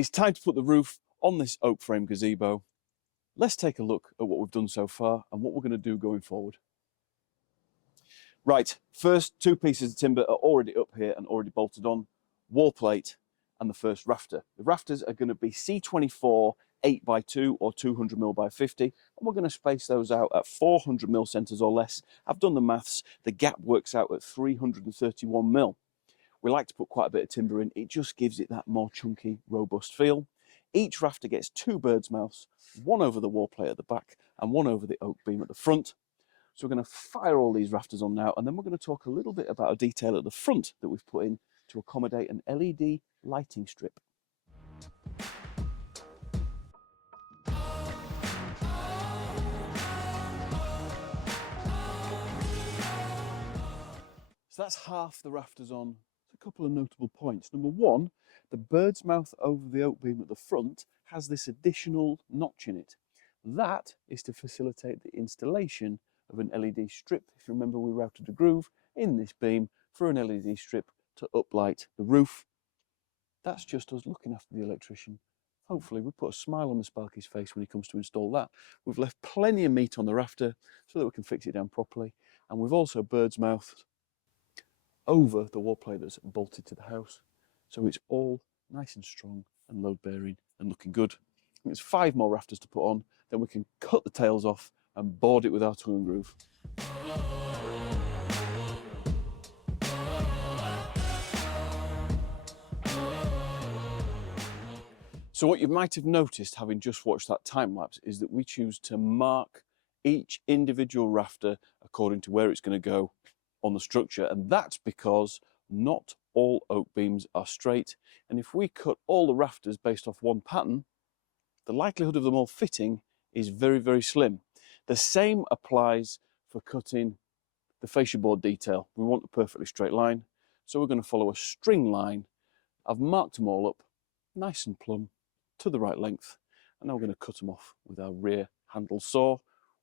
It's time to put the roof on this oak frame gazebo. Let's take a look at what we've done so far and what we're going to do going forward. Right, first two pieces of timber are already up here and already bolted on, wall plate and the first rafter. The rafters are going to be C24 8x2 or 200mm by 50, and we're going to space those out at 400mm centres or less. I've done the maths, the gap works out at 331mm. We like to put quite a bit of timber in, it just gives it that more chunky, robust feel. Each rafter gets two bird's mouths, one over the wall plate at the back and one over the oak beam at the front. So we're going to fire all these rafters on now, and then we're going to talk a little bit about a detail at the front that we've put in to accommodate an LED lighting strip. So that's half the rafters on. A couple of notable points. Number one, the bird's mouth over the oak beam at the front has this additional notch in it. That is to facilitate the installation of an LED strip. If you remember, we routed a groove in this beam for an LED strip to uplight the roof. That's just us looking after the electrician. Hopefully we put a smile on the Sparky's face when he comes to install that. We've left plenty of meat on the rafter so that we can fix it down properly, and we've also bird's mouthed over the wall plate that's bolted to the house, so it's all nice and strong and load bearing and looking good. There's 5 more rafters to put on, then we can cut the tails off and board it with our tongue and groove. So what you might have noticed, having just watched that time lapse, is that we choose to mark each individual rafter according to where it's going to go on the structure, and that's because not all oak beams are straight, and if we cut all the rafters based off one pattern, the likelihood of them all fitting is very, very slim. The same applies for cutting the fascia board detail. We want a perfectly straight line, so we're going to follow a string line. I've marked them all up nice and plumb to the right length, and now we're going to cut them off with our rear handle saw,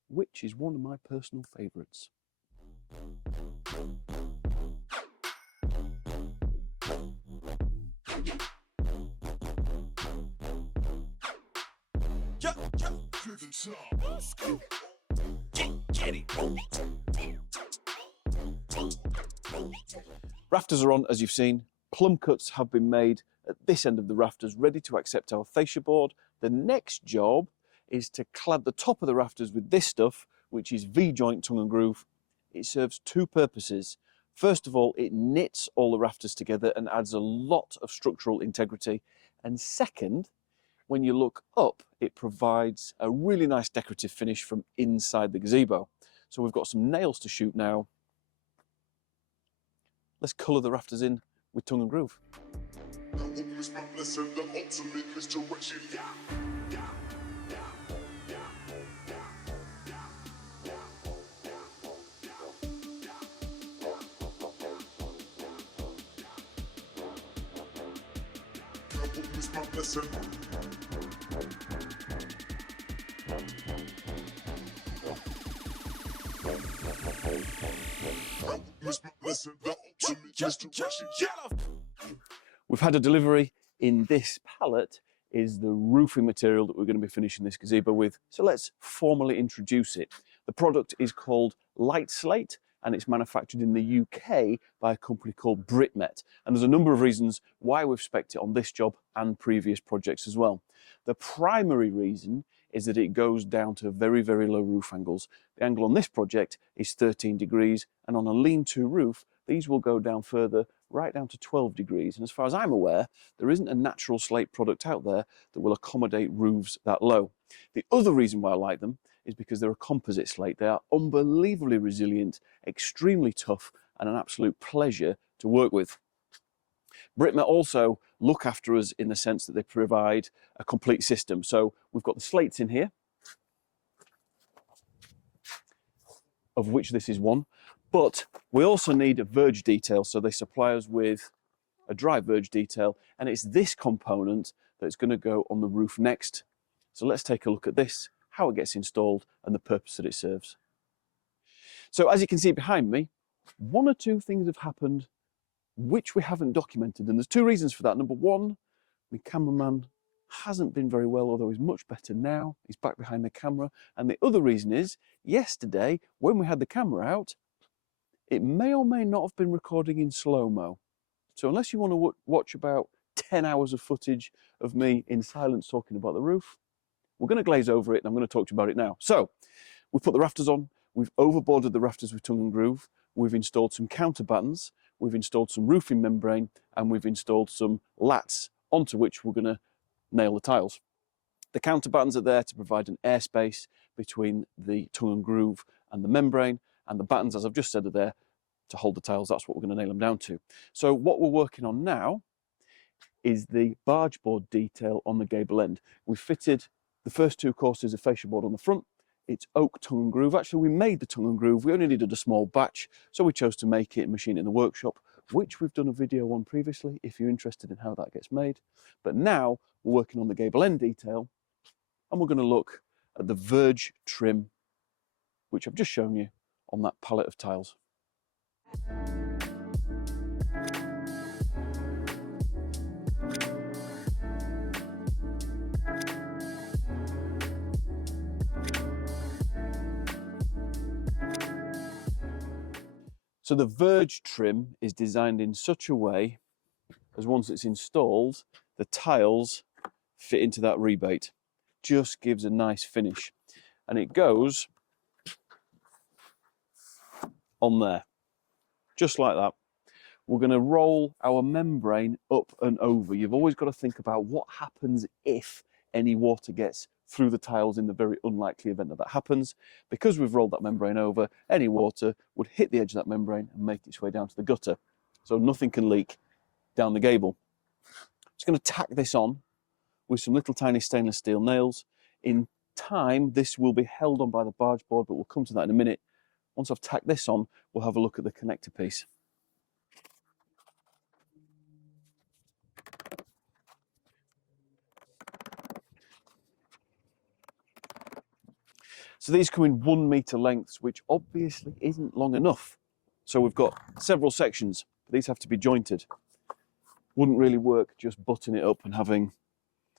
which is one of my personal favourites. Rafters are on, as you've seen. Plumb cuts have been made at this end of the rafters, ready to accept our fascia board. The next job is to clad the top of the rafters with this stuff, which is V-joint tongue and groove. It serves two purposes. First of all, it knits all the rafters together and adds a lot of structural integrity. And second, when you look up, it provides a really nice decorative finish from inside the gazebo. So we've got some nails to shoot now. Let's colour the rafters in with tongue and groove. We've had a delivery. In this pallet is the roofing material that we're going to be finishing this gazebo with, so let's formally introduce it. The product is called Light Slate, and it's manufactured in the UK by a company called Britmet, and there's a number of reasons why we've spec'd it on this job and previous projects as well. The primary reason is that it goes down to very, very low roof angles. The angle on this project is 13 degrees, and on a lean-to roof these will go down further, right down to 12 degrees. And as far as I'm aware, there isn't a natural slate product out there that will accommodate roofs that low. The other reason why I like them is because they're a composite slate. They are unbelievably resilient, extremely tough, and an absolute pleasure to work with. Britmet also look after us in the sense that they provide a complete system. So we've got the slates in here, of which this is one, but we also need a Verge detail, so they supply us with a dry Verge detail, and it's this component that's going to go on the roof next. So let's take a look at this, how it gets installed and the purpose that it serves. So as you can see behind me, one or two things have happened which we haven't documented, and there's two reasons for that. Number one, my cameraman hasn't been very well, although he's much better now. He's back behind the camera. And the other reason is, yesterday, when we had the camera out, it may or may not have been recording in slow-mo. So unless you want to watch about 10 hours of footage of me in silence talking about the roof, we're going to glaze over it and I'm going to talk to you about it now. So we've put the rafters on, we've overboarded the rafters with tongue and groove, we've installed some counterbattens, we've installed some roofing membrane, and we've installed some lats onto which we're going to nail the tiles. The counterbattens are there to provide an airspace between the tongue and groove and the membrane, and the battens, as I've just said, are there to hold the tiles. That's what we're going to nail them down to. So what we're working on now is the barge board detail on the gable end. We've fitted the first two courses of fascia board on the front. It's oak tongue and groove. Actually, we made the tongue and groove. We only needed a small batch, so we chose to make it and machine it in the workshop, which we've done a video on previously if you're interested in how that gets made. But now we're working on the gable end detail, and we're going to look at the Verge trim, which I've just shown you on that pallet of tiles. So the Verge trim is designed in such a way as once it's installed, the tiles fit into that rebate. Just gives a nice finish. And it goes on there, just like that. We're going to roll our membrane up and over. You've always got to think about what happens if any water gets through the tiles in the very unlikely event that that happens. Because we've rolled that membrane over, any water would hit the edge of that membrane and make its way down to the gutter. So nothing can leak down the gable. Just going to tack this on with some little tiny stainless steel nails. In time, this will be held on by the barge board, but we'll come to that in a minute. Once I've tacked this on, we'll have a look at the connector piece. So these come in 1 metre lengths, which obviously isn't long enough. So we've got several sections, but these have to be jointed. Wouldn't really work just butting it up and having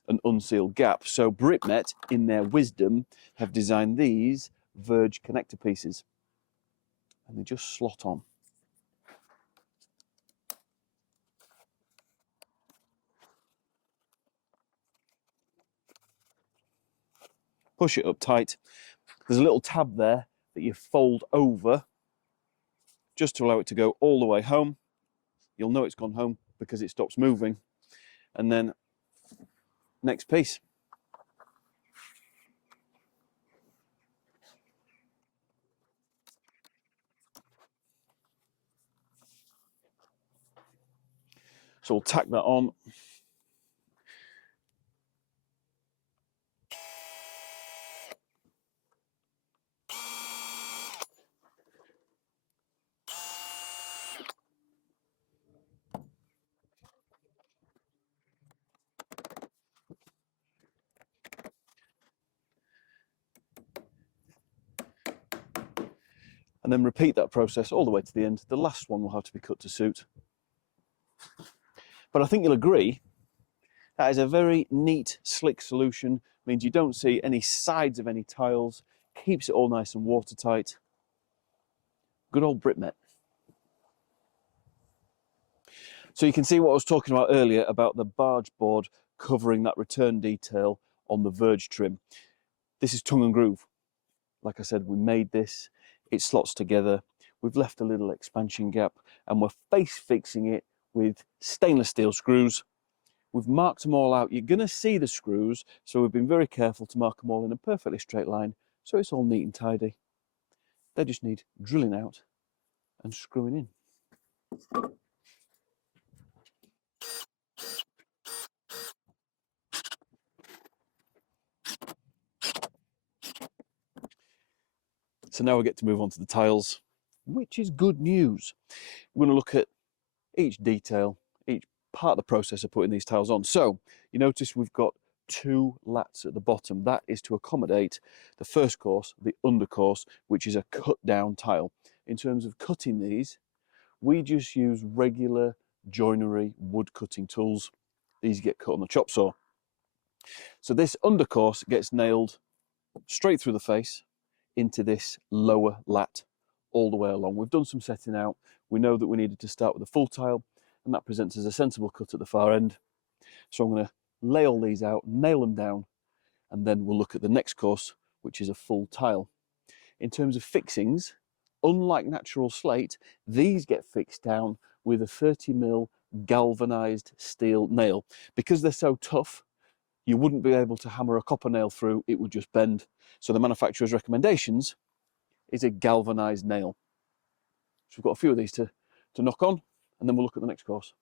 an unsealed gap. So Britmet, in their wisdom, have designed these Verge connector pieces. And they just slot on. Push it up tight. There's a little tab there that you fold over just to allow it to go all the way home. You'll know it's gone home because it stops moving. And then next piece. So we'll tack that on. And then repeat that process all the way to the end. The last one will have to be cut to suit. But I think you'll agree that is a very neat, slick solution. Means you don't see any sides of any tiles, keeps it all nice and watertight. Good old Britmet. So you can see what I was talking about earlier about the barge board covering that return detail on the Verge trim. This is tongue and groove. Like I said, we made this, it slots together. We've left a little expansion gap and we're face fixing it with stainless steel screws. We've marked them all out. You're going to see the screws, so we've been very careful to mark them all in a perfectly straight line, so it's all neat and tidy. They just need drilling out and screwing in. So now we get to move on to the tiles, which is good news. We're going to look at each detail, each part of the process of putting these tiles on. So you notice we've got 2 lats at the bottom. That is to accommodate the first course, the undercourse, which is a cut down tile. In terms of cutting these, we just use regular joinery wood cutting tools. These get cut on the chop saw. So this undercourse gets nailed straight through the face into this lower lat all the way along. We've done some setting out. We know that we needed to start with a full tile, and that presents as a sensible cut at the far end. So I'm going to lay all these out, nail them down, and then we'll look at the next course, which is a full tile. In terms of fixings, unlike natural slate, these get fixed down with a 30mm galvanized steel nail. Because they're so tough, you wouldn't be able to hammer a copper nail through, it would just bend. So the manufacturer's recommendations is a galvanized nail. So we've got a few of these to knock on, and then we'll look at the next course.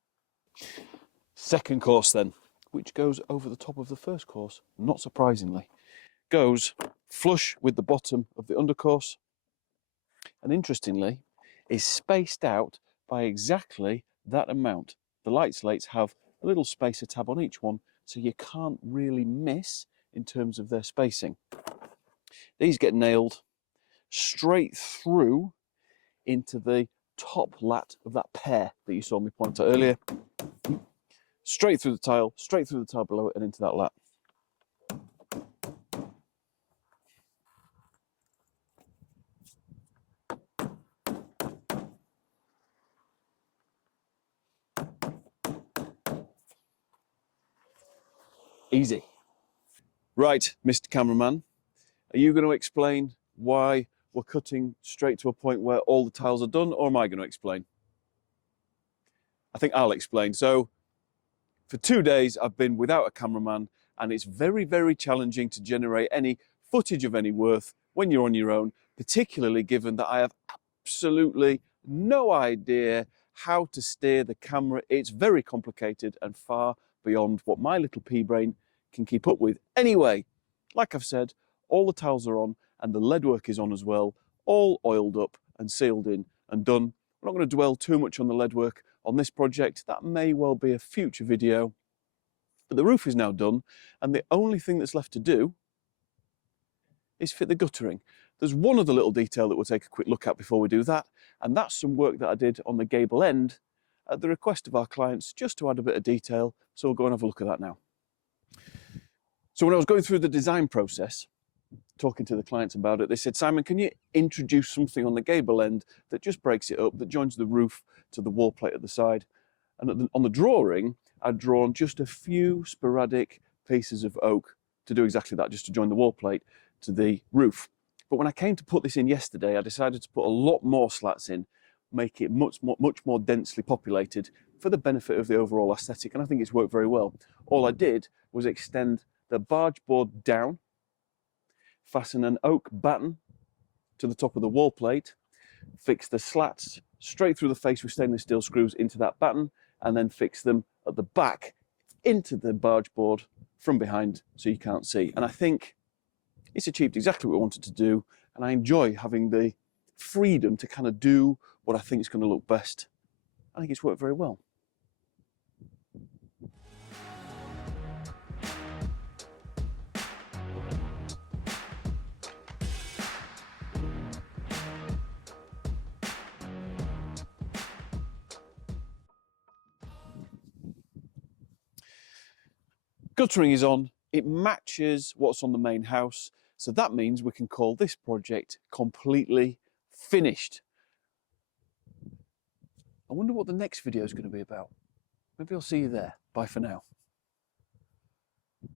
Second course then, which goes over the top of the first course, not surprisingly. Goes flush with the bottom of the undercourse, and interestingly, is spaced out by exactly that amount. The light slates have a little spacer tab on each one, so you can't really miss in terms of their spacing. These get nailed straight through into the top lat of that pair that you saw me point out earlier. Straight through the tile below it, and into that lat. Easy. Right, Mr. Cameraman, are you going to explain why we're cutting straight to a point where all the tiles are done, or am I going to explain? I think I'll explain. So, for 2 days I've been without a cameraman, and it's very, very challenging to generate any footage of any worth when you're on your own, particularly given that I have absolutely no idea how to steer the camera. It's very complicated and far beyond what my little pea brain can keep up with. Anyway, like I've said, all the tiles are on, and the lead work is on as well, all oiled up and sealed in and done. I'm not going to dwell too much on the lead work on this project. That may well be a future video. But the roof is now done, and the only thing that's left to do is fit the guttering. There's one other little detail that we'll take a quick look at before we do that, and that's some work that I did on the gable end at the request of our clients, just to add a bit of detail. So we'll go and have a look at that now. So when I was going through the design process, talking to the clients about it, they said, Simon, can you introduce something on the gable end that just breaks it up, that joins the roof to the wall plate at the side? And on the drawing, I'd drawn just a few sporadic pieces of oak to do exactly that, just to join the wall plate to the roof. But when I came to put this in yesterday, I decided to put a lot more slats in, make it much more densely populated for the benefit of the overall aesthetic, and I think it's worked very well. All I did was extend the barge board down, fasten an oak batten to the top of the wall plate, fix the slats straight through the face with stainless steel screws into that batten, and then fix them at the back into the barge board from behind so you can't see. And I think it's achieved exactly what we wanted to do, and I enjoy having the freedom to kind of do what I think is going to look best. I think it's worked very well. Guttering is on, it matches what's on the main house, so that means we can call this project completely finished. I wonder what the next video is going to be about. Maybe I'll see you there. Bye for now.